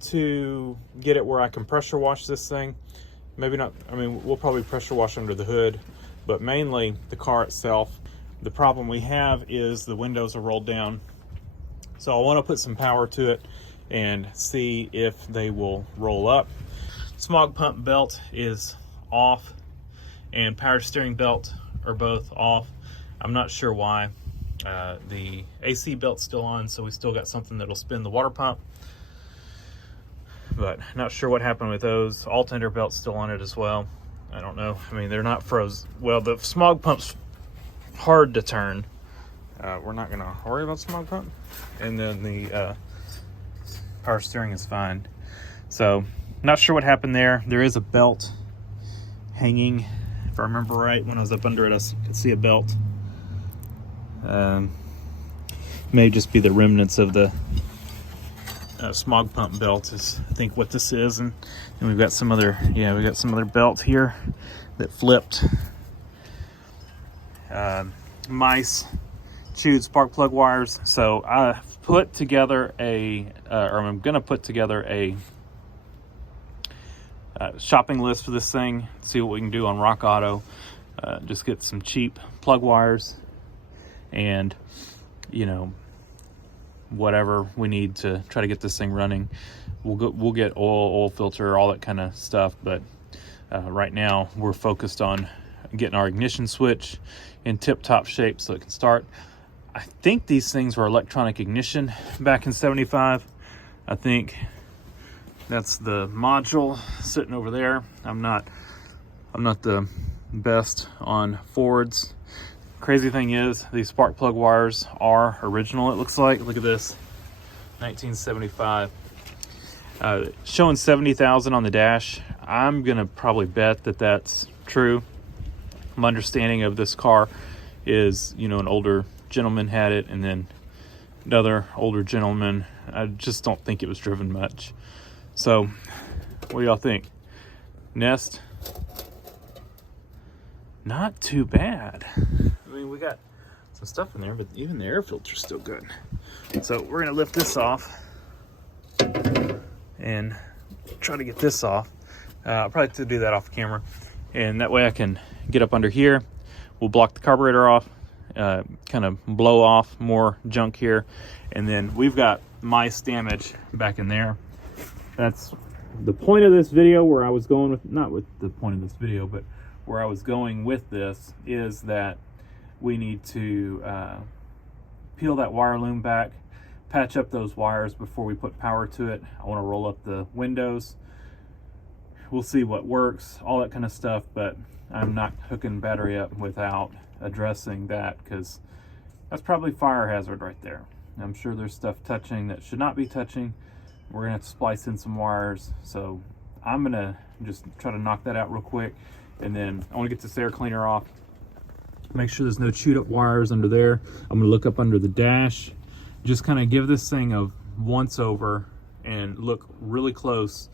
want to get it where I can pressure wash this thing. Maybe not, I mean, we'll probably pressure wash under the hood, but mainly the car itself. The problem we have is the windows are rolled down. So I want to put some power to it and see if they will roll up. Smog pump belt is off and power steering belt are both off. I'm not sure why. The AC belt's still on, so we still got something that'll spin the water pump, but not sure what happened with those. Alternator belt's still on it as well. I don't know. I mean, they're not froze. Well, the smog pump's hard to turn. We're not gonna worry about smog pump. And then the power steering is fine. So not sure what happened there. There is a belt hanging. If I remember right, when I was up under it, I could see a belt. May just be the remnants of the smog pump belt is I think what this is. And we've got some other, yeah, we got some other belt here that flipped. Mice chewed spark plug wires. So I put together or I'm gonna put together a shopping list for this thing, see what we can do on Rock Auto. Just get some cheap plug wires and, you know, whatever we need to try to get this thing running. We'll get oil filter, all that kind of stuff, but right now we're focused on getting our ignition switch in tip-top shape so it can start. I think these things were electronic ignition back in '75. I think that's the module sitting over there. I'm not the best on Fords. Crazy thing is, these spark plug wires are original, it looks like. Look at this, 1975. Showing 70,000 on the dash. I'm gonna probably bet that that's true. My understanding of this car is, you know, an older gentleman had it, and then another older gentleman. I just don't think it was driven much. So, what do y'all think? Nest? Not too bad. I mean, we got some stuff in there, but even the air filter's still good. So we're gonna lift this off and try to get this off. I'll probably have to do that off camera, and that way I can get up under here. We'll block the carburetor off, kind of blow off more junk here, and then we've got mice damage back in there. That's the point of this video, where I was going with, not with the point of this video, but where I was going with this is that we need to peel that wire loom back, patch up those wires before we put power to it. I want to roll up the windows. We'll see what works, all that kind of stuff, but I'm not hooking battery up without addressing that, because that's probably fire hazard right there. I'm sure there's stuff touching that should not be touching. We're gonna have to splice in some wires, so I'm gonna just try to knock that out real quick, and then I want to get this air cleaner off, make sure there's no chewed up wires under there. I'm gonna look up under the dash, just kind of give this thing a once over and look really close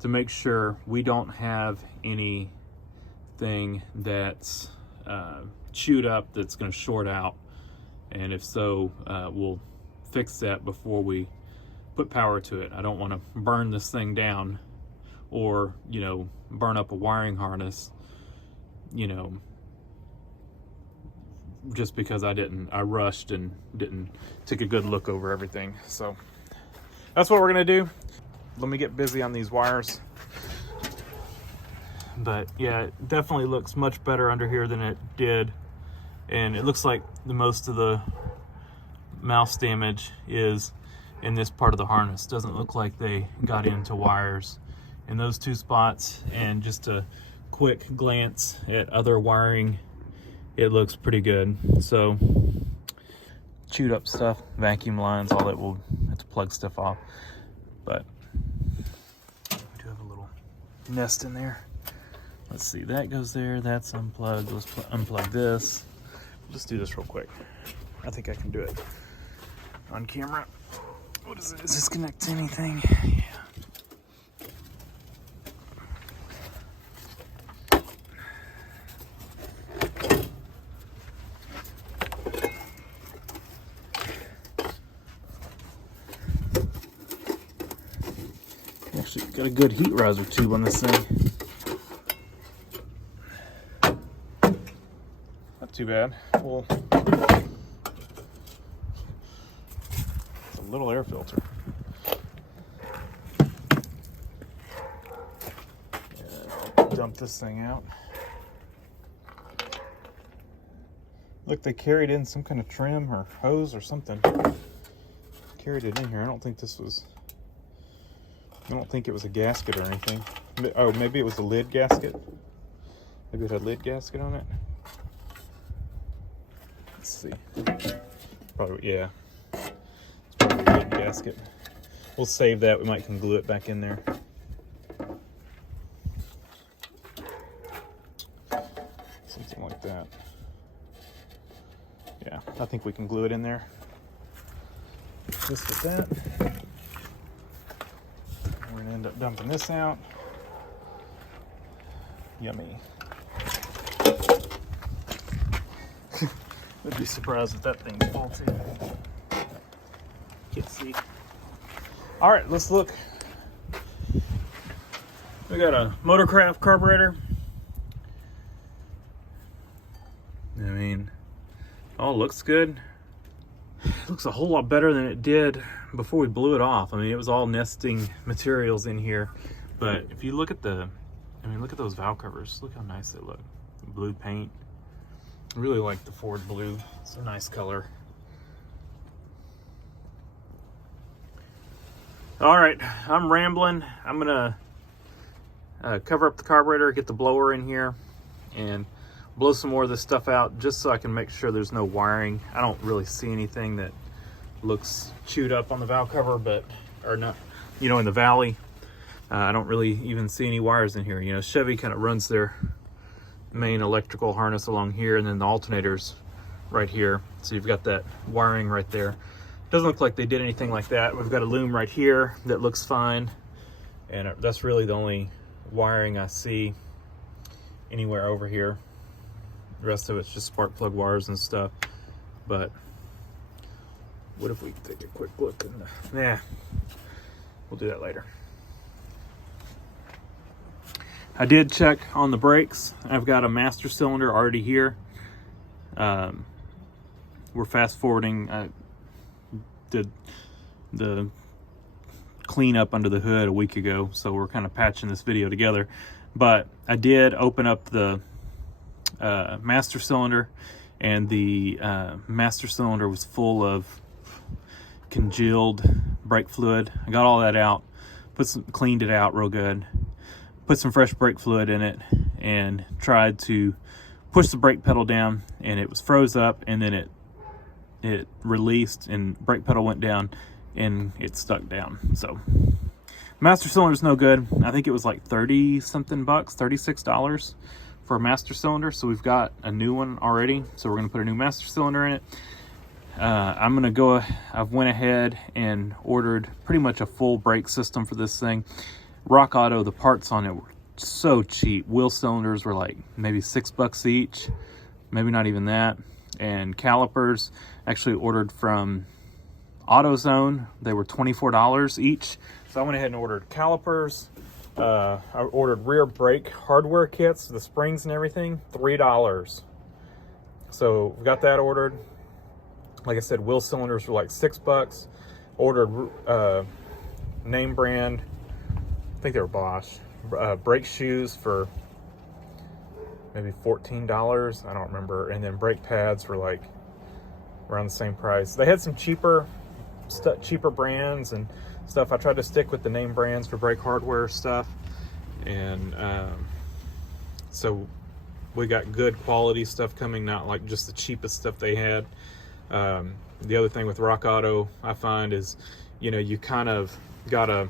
to make sure we don't have anything that's chewed up that's going to short out, and if so, we'll fix that before we put power to it. I don't want to burn this thing down, or, you know, burn up a wiring harness, you know, just because I rushed and didn't take a good look over everything. So that's what we're gonna do. Let me get busy on these wires. But yeah, it definitely looks much better under here than it did, and it looks like the most of the mouse damage is in this part of the harness. Doesn't look like they got into wires in those two spots. And just a quick glance at other wiring, it looks pretty good. So chewed up stuff, vacuum lines, all that, we'll have to plug stuff off. But we do have a little nest in there. Let's see, that goes there, that's unplugged. Let's unplug this. We'll just do this real quick. I think I can do it on camera. What is it? Does this connect to anything? Yeah. Got a good heat riser tube on this thing. Not too bad. Well, it's a little air filter. Dump this thing out. Look, they carried in some kind of trim or hose or something. Carried it in here. I don't think it was a gasket or anything. Oh, maybe it was a lid gasket. Maybe it had a lid gasket on it. Let's see. Probably, yeah. It's probably a lid gasket. We'll save that. We might can glue it back in there. Something like that. Yeah, I think we can glue it in there. Just with that. We're gonna end up dumping this out. Yummy. I'd be surprised if that thing's faulty. Can't see. All right, let's look. We got a Motorcraft carburetor. I mean, oh, looks good. It looks a whole lot better than it did before we blew it off. I mean, it was all nesting materials in here. But if you look at look at those valve covers. Look how nice they look. Blue paint. I really like the Ford blue. It's a nice color. All right, I'm rambling. I'm gonna cover up the carburetor, get the blower in here, and blow some more of this stuff out just so I can make sure there's no wiring. I don't really see anything that looks chewed up on the valve cover, but, or not, you know, in the valley. I don't really even see any wires in here. You know, Chevy kind of runs their main electrical harness along here, and then the alternators right here. So you've got that wiring right there. Doesn't look like they did anything like that. We've got a loom right here that looks fine, and that's really the only wiring I see anywhere over here. The rest of it's just spark plug wires and stuff. But what if we take a quick look? Nah, we'll do that later. I did check on the brakes. I've got a master cylinder already here. We're fast forwarding. I did the cleanup under the hood a week ago, so we're kind of patching this video together. But I did open up the master cylinder, and the master cylinder was full of congealed brake fluid. I got all that out, cleaned it out real good, put some fresh brake fluid in it, and tried to push the brake pedal down, and it was froze up, and then it released and brake pedal went down and it stuck down. So master cylinder is no good. I think it was like 30 something bucks, $36 for a master cylinder. So we've got a new one already, so we're gonna put a new master cylinder in it. I've went ahead and ordered pretty much a full brake system for this thing. Rock Auto, the parts on it were so cheap. Wheel cylinders were like maybe $6 each, maybe not even that. And calipers, actually ordered from AutoZone. They were $24 each. So I went ahead and ordered calipers. I ordered rear brake hardware kits, the springs and everything, $3. So we got that ordered. Like I said, wheel cylinders were like $6. Ordered name brand, I think they were Bosch, brake shoes for maybe $14. I don't remember. And then brake pads were like around the same price. They had some cheaper brands and stuff. I tried to stick with the name brands for brake hardware stuff, and so we got good quality stuff coming, not like just the cheapest stuff they had. The other thing with Rock Auto I find is, you know, you kind of gotta,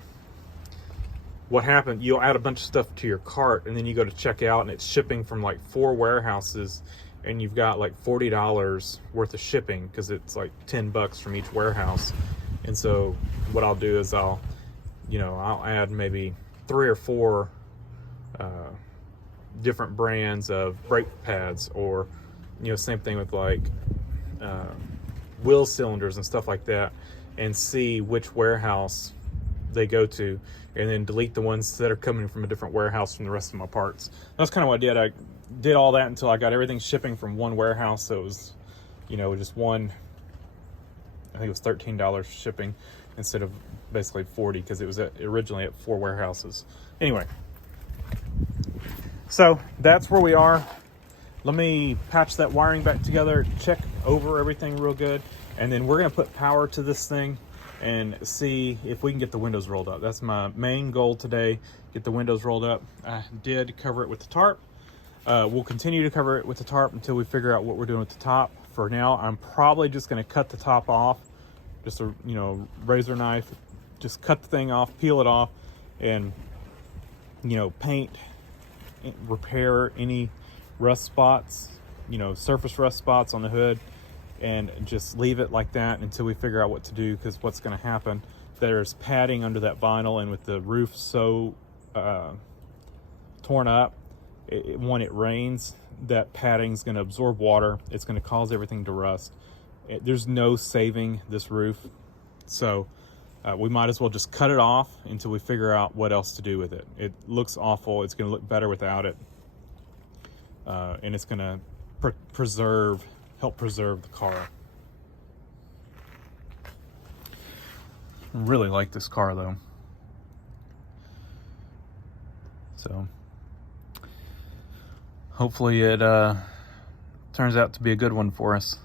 what happened, you'll add a bunch of stuff to your cart and then you go to check out and it's shipping from like 4 warehouses, and you've got like $40 worth of shipping because it's like $10 from each warehouse. And so what I'll do is I'll add maybe 3 or 4 different brands of brake pads, or, you know, same thing with like wheel cylinders and stuff like that, and see which warehouse they go to, and then delete the ones that are coming from a different warehouse from the rest of my parts. That's kind of what I did. I did all that until I got everything shipping from one warehouse. So it was, you know, just one, I think it was $13 shipping instead of basically 40, because it was originally at 4 warehouses. Anyway, so that's where we are. Let me patch that wiring back together, check over everything real good, and then we're gonna put power to this thing and see if we can get the windows rolled up. That's my main goal today, get the windows rolled up. I did cover it with the tarp. We'll continue to cover it with the tarp until we figure out what we're doing with the top. For now, I'm probably just gonna cut the top off, just a, you know, razor knife, just cut the thing off, peel it off, and, you know, paint, repair any rust spots, you know, surface rust spots on the hood, and just leave it like that until we figure out what to do. Because what's going to happen, there's padding under that vinyl, and with the roof so torn up, when it rains, that padding's going to absorb water. It's going to cause everything to rust. There's no saving this roof, so we might as well just cut it off until we figure out what else to do with it. It looks awful. It's going to look better without it, and it's going to help preserve the car. Really like this car though. So hopefully it turns out to be a good one for us,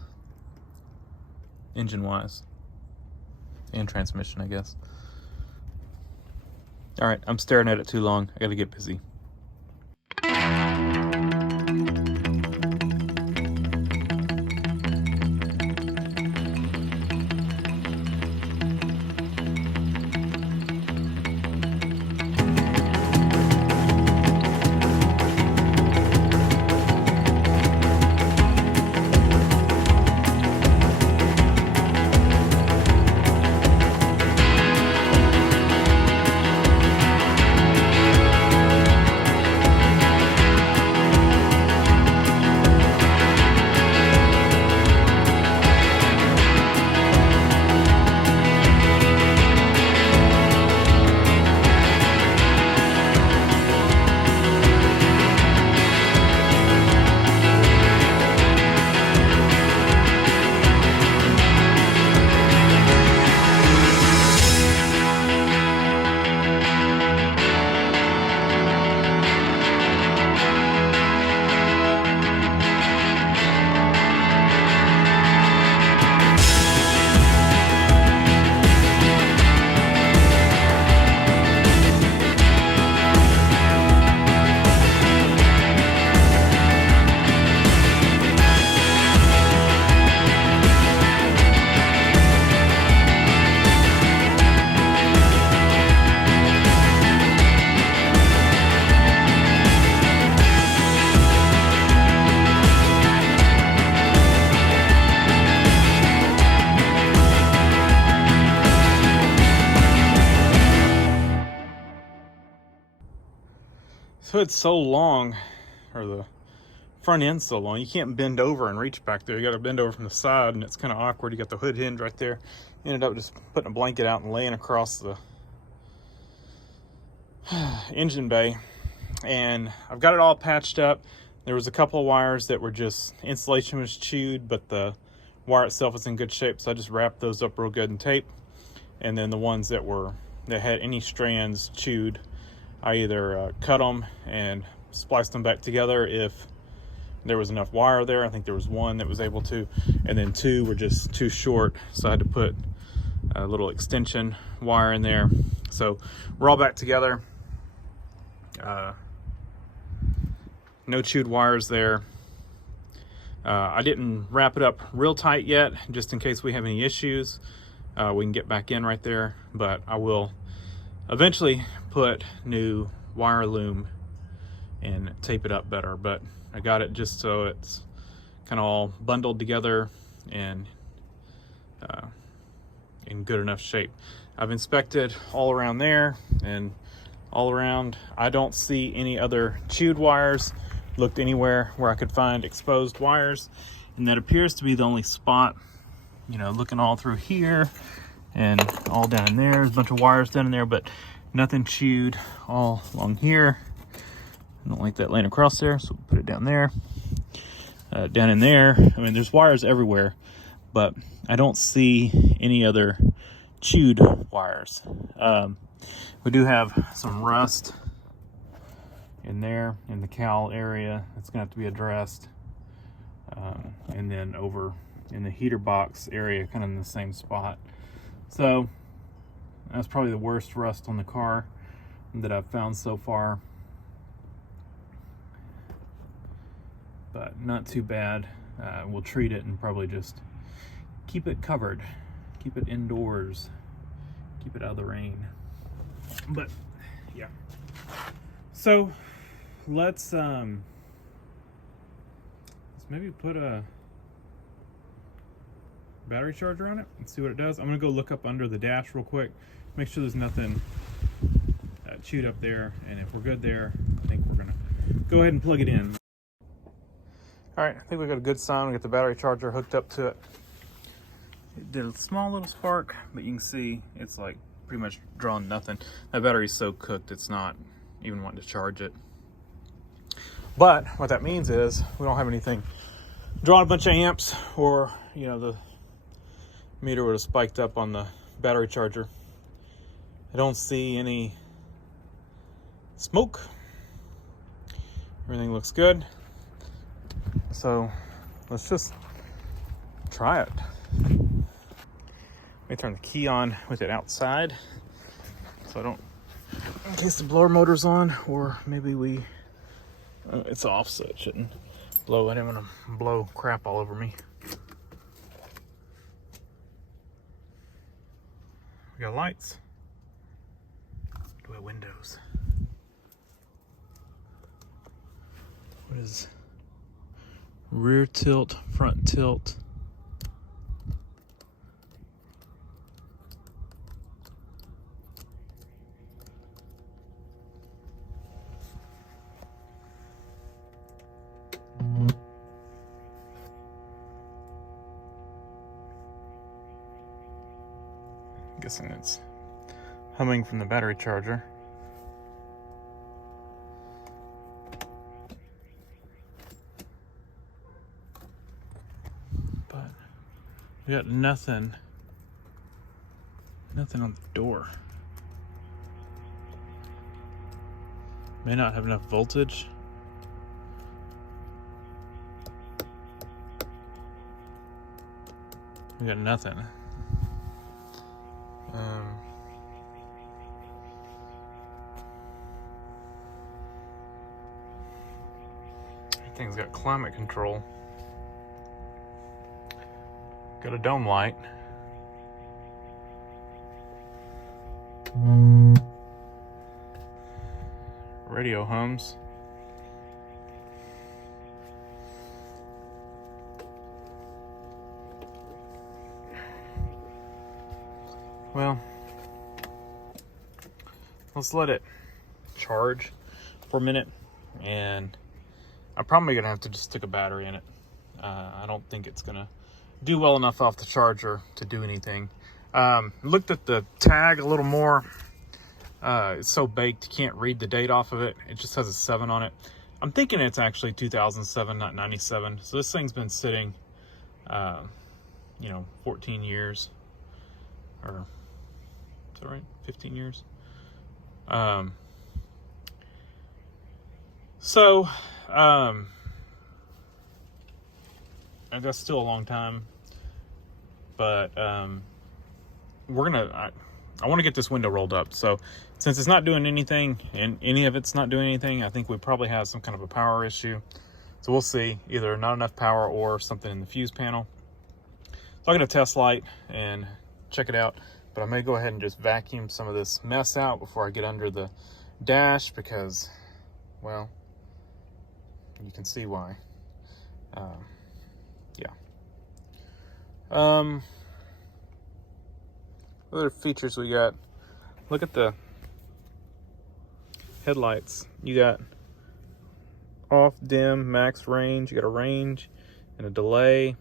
engine wise and transmission, I guess. All right, I'm staring at it too long. I gotta get busy. So it's so long, or the front end's so long, you can't bend over and reach back there. You got to bend over from the side, and it's kind of awkward. You got the hood hinge right there. Ended up just putting a blanket out and laying across the engine bay, and I've got it all patched up. There was a couple of wires that were just, insulation was chewed, but the wire itself is in good shape, so I just wrapped those up real good in tape. And then the ones that had any strands chewed, I either cut them and spliced them back together if there was enough wire there. I think there was one that was able to, and then 2 were just too short, so I had to put a little extension wire in there. So we're all back together. No chewed wires there. I didn't wrap it up real tight yet, just in case we have any issues. We can get back in right there, but I will eventually put new wire loom and tape it up better. But I got it just so it's kind of all bundled together and in good enough shape. I've inspected all around there and all around. I don't see any other chewed wires. Looked anywhere where I could find exposed wires, and that appears to be the only spot. You know, looking all through here and all down in there. There's a bunch of wires down in there, but nothing chewed all along here. I don't like that laying across there, so we'll put it down there. Down in there, I mean, there's wires everywhere, but I don't see any other chewed wires. We do have some rust in there in the cowl area. It's gonna have to be addressed. And then over in the heater box area, kind of in the same spot. So that's probably the worst rust on the car that I've found so far, but not too bad. We'll treat it and probably just keep it covered, keep it indoors, keep it out of the rain. But yeah, so let's maybe put a battery charger on it and see what it does. I'm gonna go look up under the dash real quick, make sure there's nothing chewed up there, and if we're good there, I think we're gonna go ahead and plug it in. All right, I think we got a good sign. We got the battery charger hooked up to it. It did a small little spark, but you can see it's like pretty much drawing nothing. That battery's so cooked, it's not even wanting to charge it. But what that means is we don't have anything drawing a bunch of amps, or you know, the meter would have spiked up on the battery charger. I don't see any smoke. Everything looks good. So let's just try it. Let me turn the key on with it outside, so I don't, in case the blower motor's on, or maybe it's off, so it shouldn't blow. I didn't want to blow crap all over me. We got lights. Do we have windows? What is rear tilt, front tilt? Guessing it's humming from the battery charger. But we got nothing on the door. May not have enough voltage. We got nothing. Everything's got climate control. Got a dome light. Radio hums. Well, let's let it charge for a minute, and I'm probably gonna have to just stick a battery in it. I don't think it's gonna do well enough off the charger to do anything. Looked at the tag a little more. It's so baked you can't read the date off of it. It just has a 7 on it. I'm thinking it's actually 2007, not 97. So this thing's been sitting, 14 years, or is that right? 15 years. And that's still a long time, but we're gonna. I want to get this window rolled up. So since it's not doing anything, and any of it's not doing anything, I think we probably have some kind of a power issue. So we'll see, either not enough power or something in the fuse panel. So I'm gonna test light and check it out, but I may go ahead and just vacuum some of this mess out before I get under the dash, because, well, you can see why. Other features we got. Look at the headlights. You got off, dim, max range. You got a range and a delay.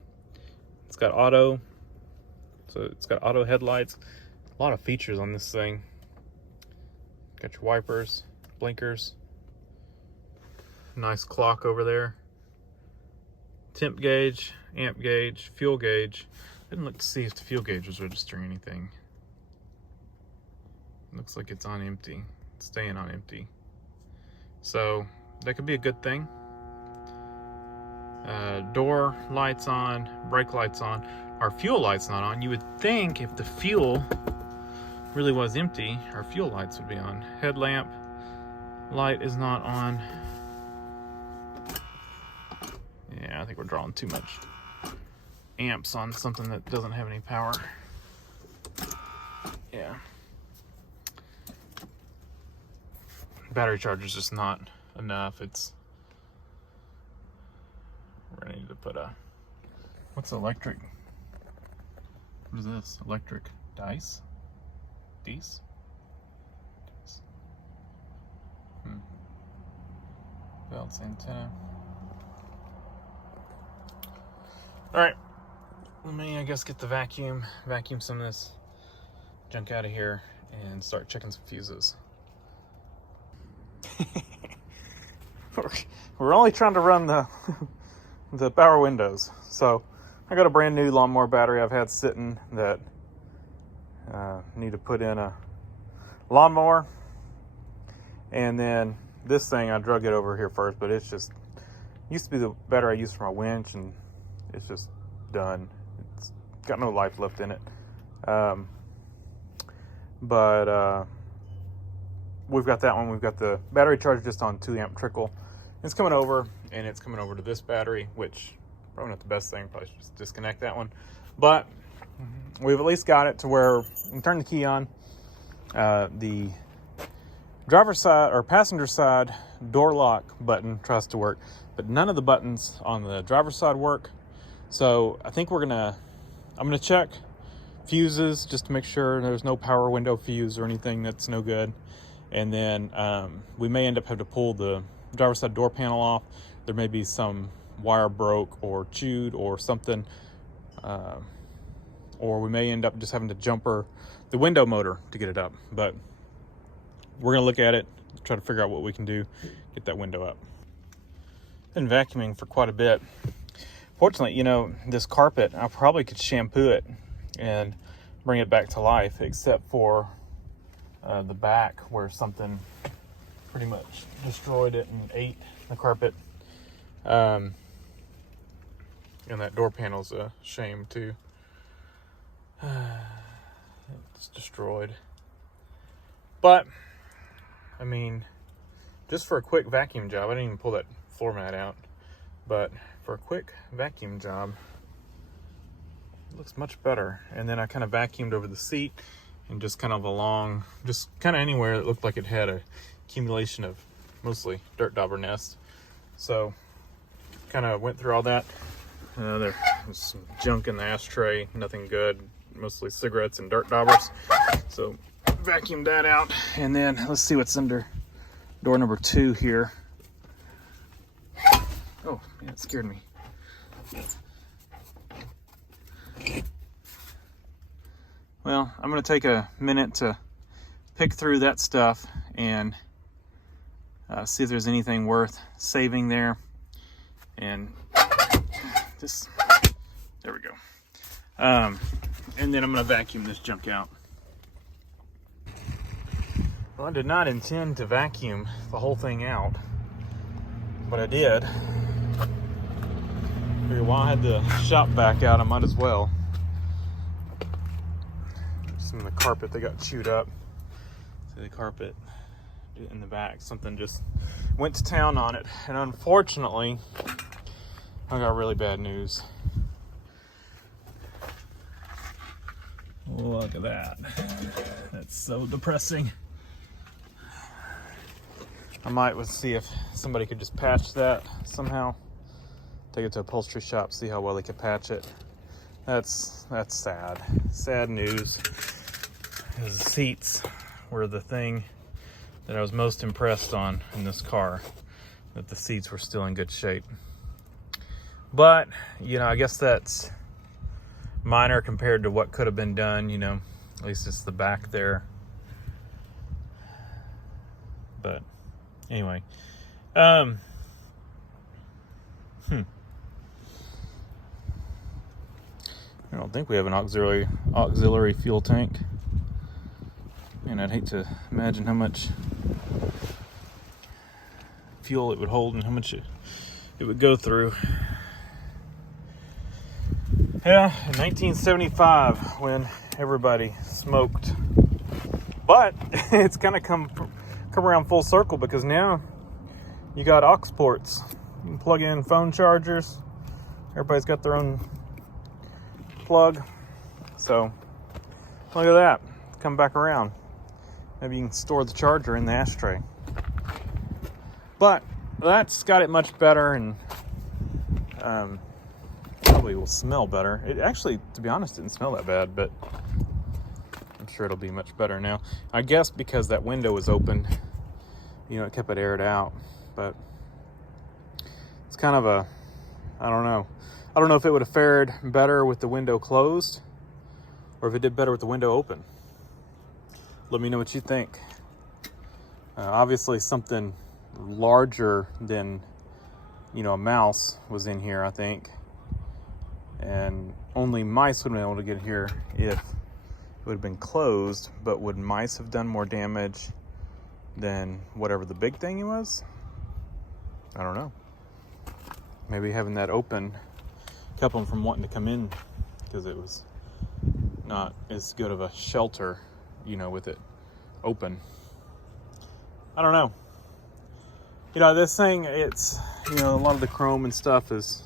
It's got auto. So it's got auto headlights. A lot of features on this thing. Got your wipers, blinkers, nice clock over there, temp gauge, amp gauge, fuel gauge. Didn't look to see if the fuel gauge was registering anything. Looks like it's on empty. It's staying on empty. So that could be a good thing. Door lights on, brake lights on. Our fuel light's not on. You would think if the fuel really was empty, our fuel lights would be on. Headlamp light is not on. Yeah, I think we're drawing too much amps on something that doesn't have any power. Yeah. Battery charger's just not enough. We're gonna need to put what's electric? What is this? Electric dice? Dice? Belts, antenna. Alright. Let me, I guess, get the vacuum some of this junk out of here and start checking some fuses. We're only trying to run the power windows. So I got a brand new lawnmower battery I've had sitting that need to put in a lawnmower. And then this thing, I drug it over here first, but it's just, used to be the battery I used for my winch, and it's just done. It's got no life left in it. We've got that one. We've got the battery charger just on 2 amp trickle. It's coming over, and it's coming over to this battery, which probably not the best thing. Probably should just disconnect that one. But we've at least got it to where we can turn the key on. The driver's side or passenger side door lock button tries to work, but none of the buttons on the driver's side work. So I think I'm gonna check fuses just to make sure there's no power window fuse or anything that's no good. And then we may end up having to pull the driver's side door panel off. There may be some wire broke or chewed or something. Or we may end up just having to jumper the window motor to get it up. But we're gonna look at it, try to figure out what we can do, get that window up. Been vacuuming for quite a bit. Fortunately, this carpet, I probably could shampoo it and bring it back to life, except for the back where something pretty much destroyed it and ate the carpet. And that door panel's a shame too. It's destroyed. But, I mean, just for a quick vacuum job, I didn't even pull that floor mat out, but for a quick vacuum job, it looks much better. And then I kind of vacuumed over the seat and just kind of along, just kind of anywhere that looked like it had a accumulation of mostly dirt dauber nests. So kind of went through all that. There was some junk in the ashtray, nothing good, mostly cigarettes and dirt daubers. So vacuumed that out, and then let's see what's under door number 2 here. Oh, yeah, it scared me. Well, I'm going to take a minute to pick through that stuff and see if there's anything worth saving there. And just, there we go. And then I'm going to vacuum this junk out. Well, I did not intend to vacuum the whole thing out, but I did. Figured while I had the shop back out, I might as well. Some of the carpet that got chewed up. See the carpet in the back. Something just went to town on it. And unfortunately, I got really bad news. Look at that. That's so depressing. I might see if somebody could just patch that somehow. Take it to a upholstery shop, see how well they could patch it. That's sad. Sad news. The seats were the thing that I was most impressed on in this car, that the seats were still in good shape. But, I guess that's minor compared to what could have been done. At least it's the back there. But anyway, I don't think we have an auxiliary fuel tank, and I'd hate to imagine how much fuel it would hold and how much it would go through. Yeah, in 1975 when everybody smoked, but it's kind of come around full circle, because now you got aux ports. You can plug in phone chargers. Everybody's got their own plug. So look at that, come back around. Maybe you can store the charger in the ashtray. But that's got it much better, and probably will smell better. It actually, to be honest, didn't smell that bad, but I'm sure it'll be much better now. I guess because that window was open, you know, it kept it aired out. But it's kind of a, I don't know if it would have fared better with the window closed or if it did better with the window open. Let me know what you think. Obviously something larger than, you know, a mouse was in here, I think. And only mice would have been able to get here if it would have been closed. But would mice have done more damage than whatever the big thing was? I don't know. Maybe having that open kept them from wanting to come in, because it was not as good of a shelter, you know, with it open. I don't know. You know, this thing, it's, you know, a lot of the chrome and stuff is,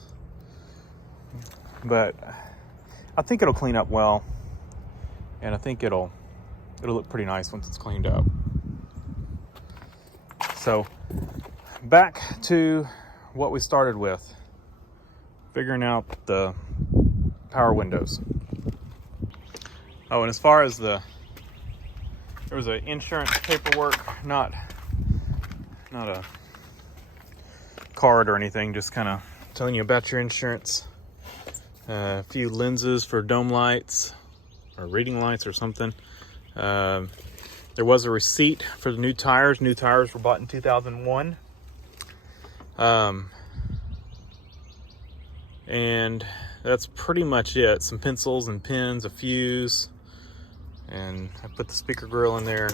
but I think it'll clean up well, and I think it'll look pretty nice once it's cleaned up. So back to what we started with, figuring out the power windows. Oh, and as far as there was an insurance paperwork, not a card or anything, just kind of telling you about your insurance. A few lenses for dome lights or reading lights or something. There was a receipt for the new tires. New tires were bought in 2001. And that's pretty much it. Some pencils and pens, a fuse, and I put the speaker grill in there.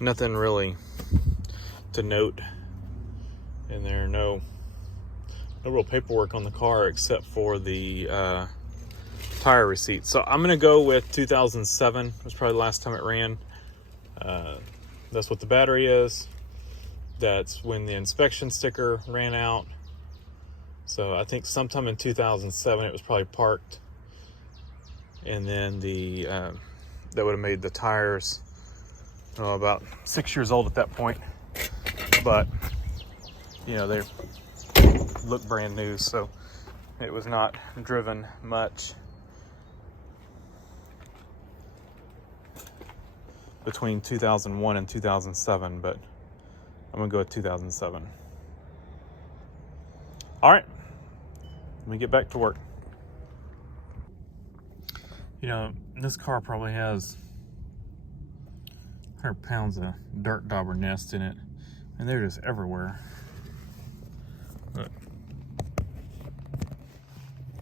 Nothing really to note in there. No real paperwork on the car except for the tire receipt. So I'm gonna go with 2007. It was probably the last time it ran. That's what the battery is. That's when the inspection sticker ran out. So I think sometime in 2007 it was probably parked, and then the that would have made the tires about 6 years old at that point. But you know, they look brand new, so it was not driven much between 2001 and 2007, but I'm gonna go with 2007. All right, let me get back to work. You know, this car probably has 100 pounds of dirt dauber nest in it, and they're just everywhere. Look.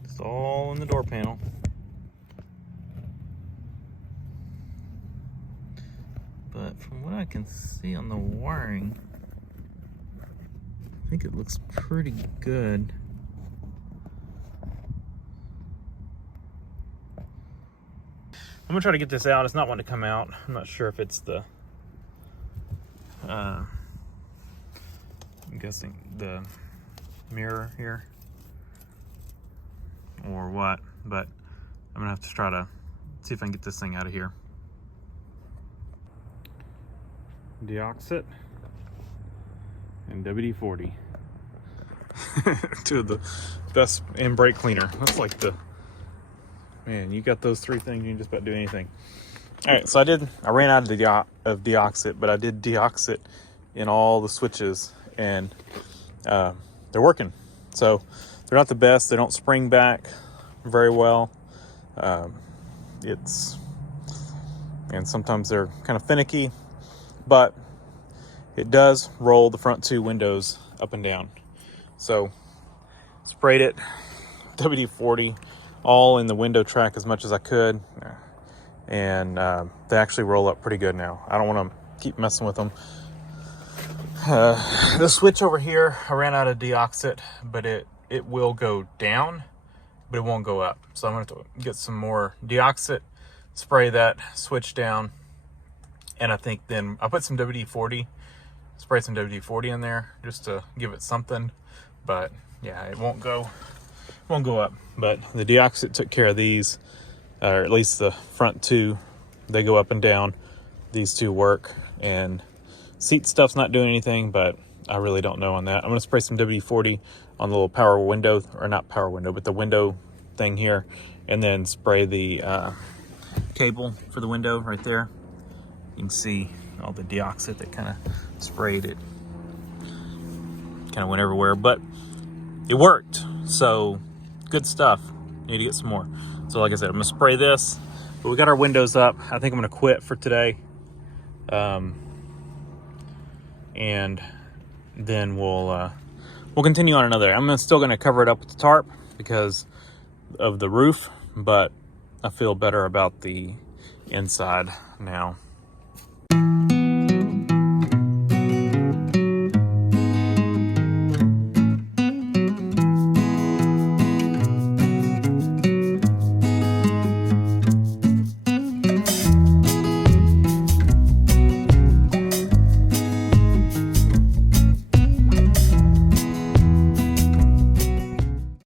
It's all in the door panel. But from what I can see on the wiring, I think it looks pretty good. I'm gonna try to get this out. It's not wanting to come out. I'm not sure if it's the, I'm guessing the mirror here or what, but I'm gonna have to try to see if I can get this thing out of here. Deoxit and WD-40. Two of the best, and brake cleaner. That's like the, man, you got those three things, you can just about do anything. All right, so I ran out of deoxit, but I did deoxit in all the switches, and they're working. So they're not the best. They don't spring back very well. It's and sometimes they're kind of finicky, but it does roll the front 2 windows up and down. So sprayed it WD-40 all in the window track as much as I could, and they actually roll up pretty good now. I don't want to keep messing with them. The switch over here, I ran out of deoxit, but it will go down, but it won't go up. So I'm going to have to get some more deoxit, spray that switch down, and I think then I put some WD-40, spray some WD-40 in there just to give it something. But yeah, it won't go up. But the deoxit took care of these, or at least the front 2. They go up and down. These 2 work, and seat stuff's not doing anything, but I really don't know on that. I'm going to spray some WD-40 on the little power window, or not power window, but the window thing here, and then spray the cable for the window right there. You can see all the deoxit that kind of sprayed it. Kind of went everywhere, but it worked. So good stuff. Need to get some more. So like I said, I'm going to spray this, but we got our windows up. I think I'm going to quit for today. And then we'll continue on another. I'm still going to cover it up with the tarp because of the roof, but I feel better about the inside now.